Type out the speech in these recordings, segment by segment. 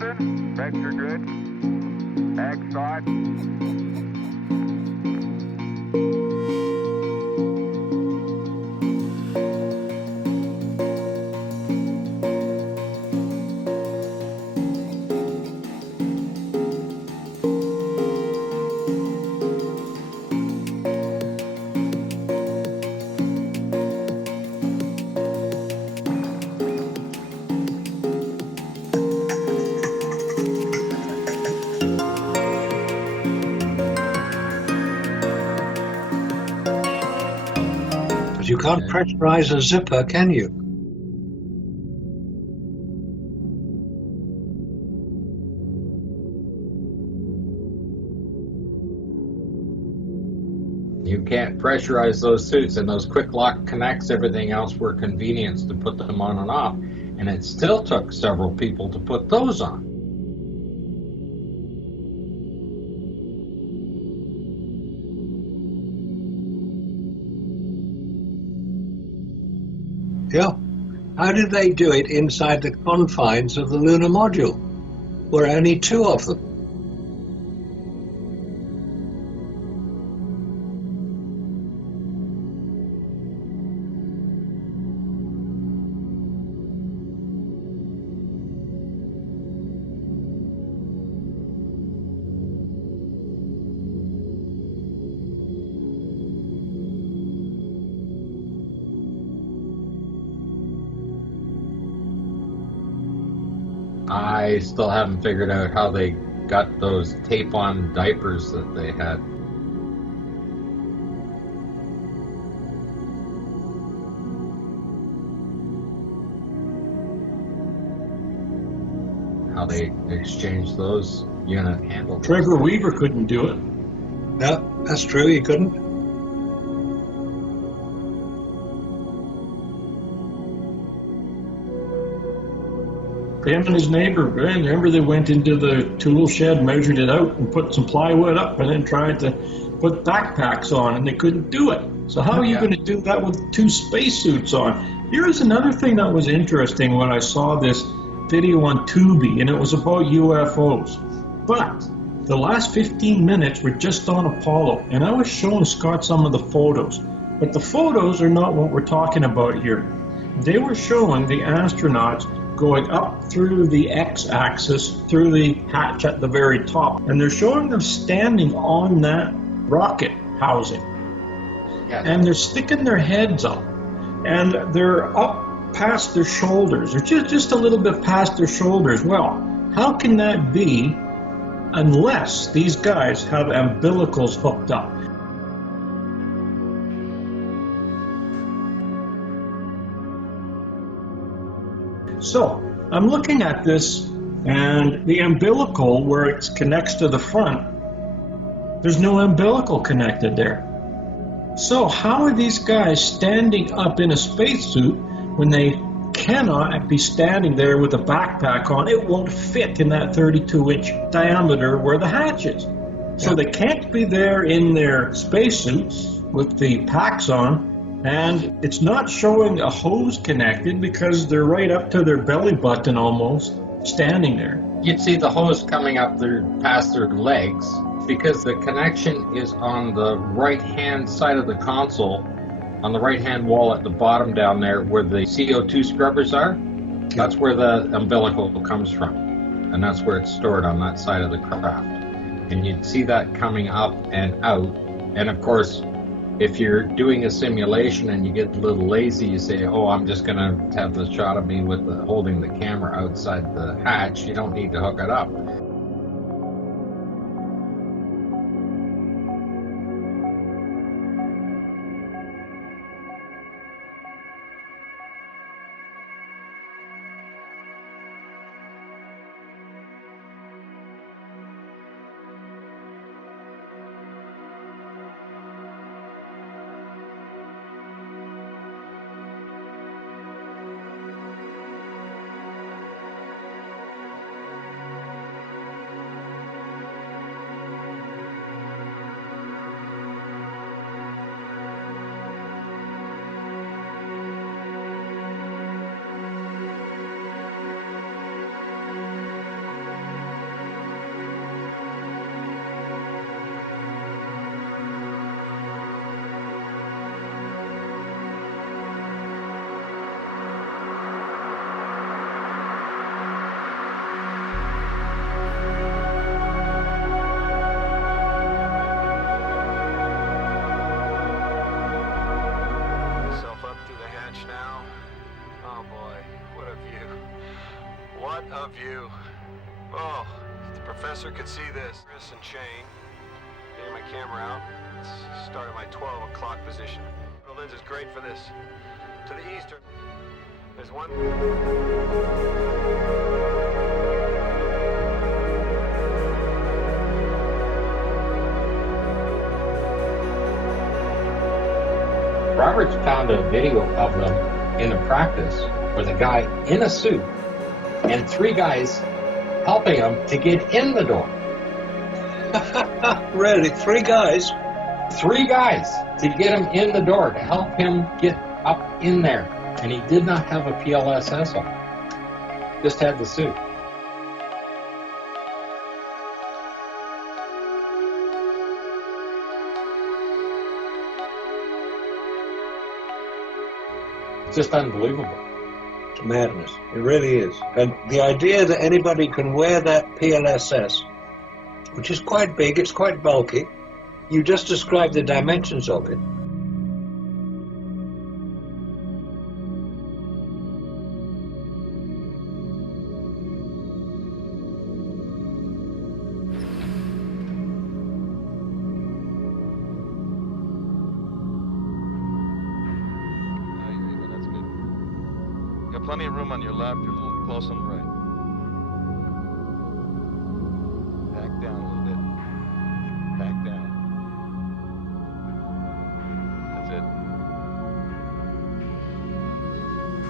Houston, vector grid, ag side. But you can't pressurize a zipper, can you? You can't pressurize those suits, and those quick lock connects, everything else were convenience to put them on and off. And it still took several people to put those on. Yeah. How did they do it inside the confines of the lunar module? Were only two of them. I still haven't figured out how they got those tape-on diapers that they had. How they exchanged those unit handles. Trevor Weaver couldn't do it. No, that's true, he couldn't. Him and his neighbor, remember they went into the tool shed, measured it out, and put some plywood up, and then tried to put backpacks on, and they couldn't do it. So how are you going to do that with two spacesuits on? Here's another thing that was interesting when I saw this video on Tubi, and it was about UFOs. But the last 15 minutes were just on Apollo, and I was showing Scott some of the photos. But the photos are not what we're talking about here. They were showing the astronauts going up through the x-axis, through the hatch at the very top, and they're showing them standing on that rocket housing. Yeah. And they're sticking their heads up, and they're up past their shoulders, or just a little bit past their shoulders. Well, how can that be unless these guys have umbilicals hooked up? So I'm looking at this, and the umbilical, where it connects to the front, there's no umbilical connected there. So how are these guys standing up in a spacesuit when they cannot be standing there with a backpack on? It won't fit in that 32-inch diameter where the hatch is. So they can't be there in their spacesuits with the packs on, and it's not showing a hose connected because they're right up to their belly button almost, standing there. You'd see the hose coming up past their legs, because the connection is on the right-hand side of the console, on the right-hand wall at the bottom down there where the CO2 scrubbers are. That's where the umbilical comes from, and that's where it's stored on that side of the craft. And you'd see that coming up and out. And of course, if you're doing a simulation and you get a little lazy, you say, oh, I'm just going to have the shot of me with holding the camera outside the hatch. You don't need to hook it up. What a view. Oh, if the professor could see this. Chris and Shane. Getting my camera out. Let's start at my 12 o'clock position. The lens is great for this. To the eastern. There's one. Roberts found a video of them in a practice with a guy in a suit and 3 guys helping him to get in the door. Really? 3 guys? 3 guys to get him in the door, to help him get up in there. And he did not have a PLSS on. Just had the suit. It's just unbelievable. It's madness. It really is. And the idea that anybody can wear that PLSS, which is quite big, it's quite bulky, you just described the dimensions of it. Plenty of room on your left, you're a little close on the right. Back down a little bit. Back down. That's it.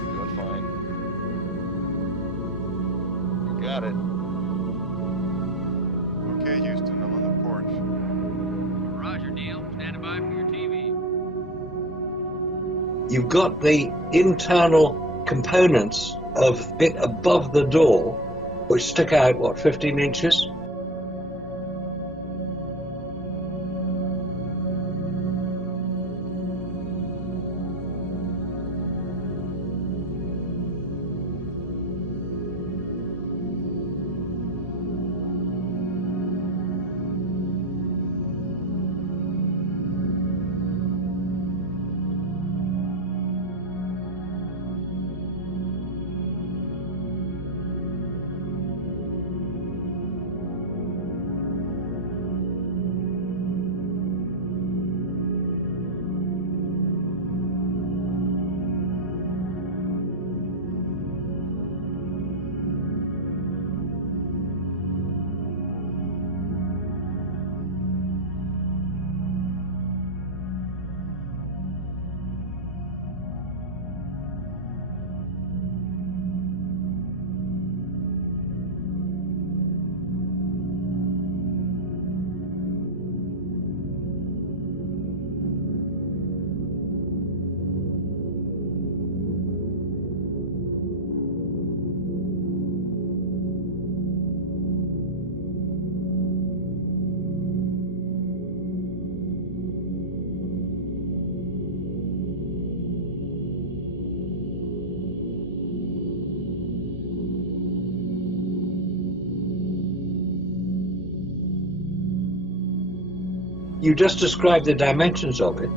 You're doing fine. You got it. Okay, Houston, I'm on the porch. Roger, Neil. Standing by for your TV. You've got the internal components of bit above the door, which stick out, what, 15 inches? You just described the dimensions of it.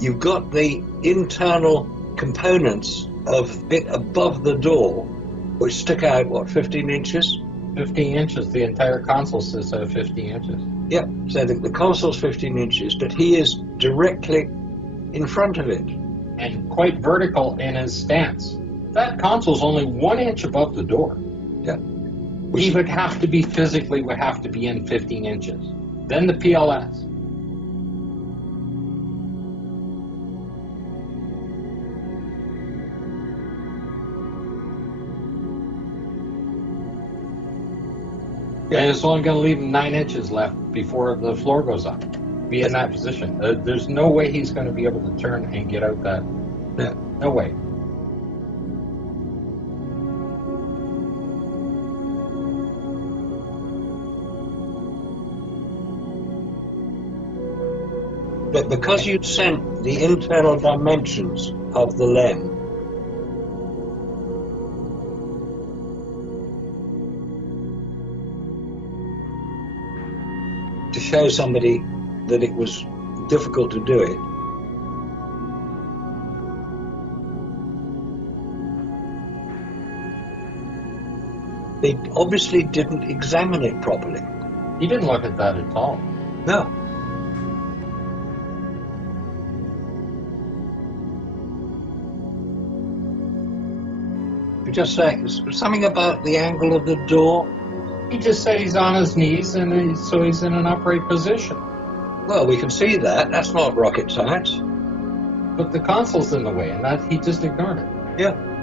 You've got the internal components of bit above the door, which stick out, what, 15 inches? 15 inches. The entire console sits at 15 inches. Yep, so the console's 15 inches, but he is directly in front of it. And quite vertical in his stance. That console's only 1 inch above the door. Yeah. He would have to be physically in 15 inches. Then the PLS. Yeah. And it's only going to leave him 9 inches left before the floor goes up. Be in that position. There's no way he's going to be able to turn and get out that. Yeah. No way. But because you sent the internal dimensions of the lens, to show somebody that it was difficult to do it, They obviously didn't examine it properly. He didn't look at that at all. No. Just saying, something about the angle of the door. He just said he's on his knees, and so he's in an upright position. Well, we can see that. That's not rocket science. But the console's in the way, and that he just ignored it. Yeah.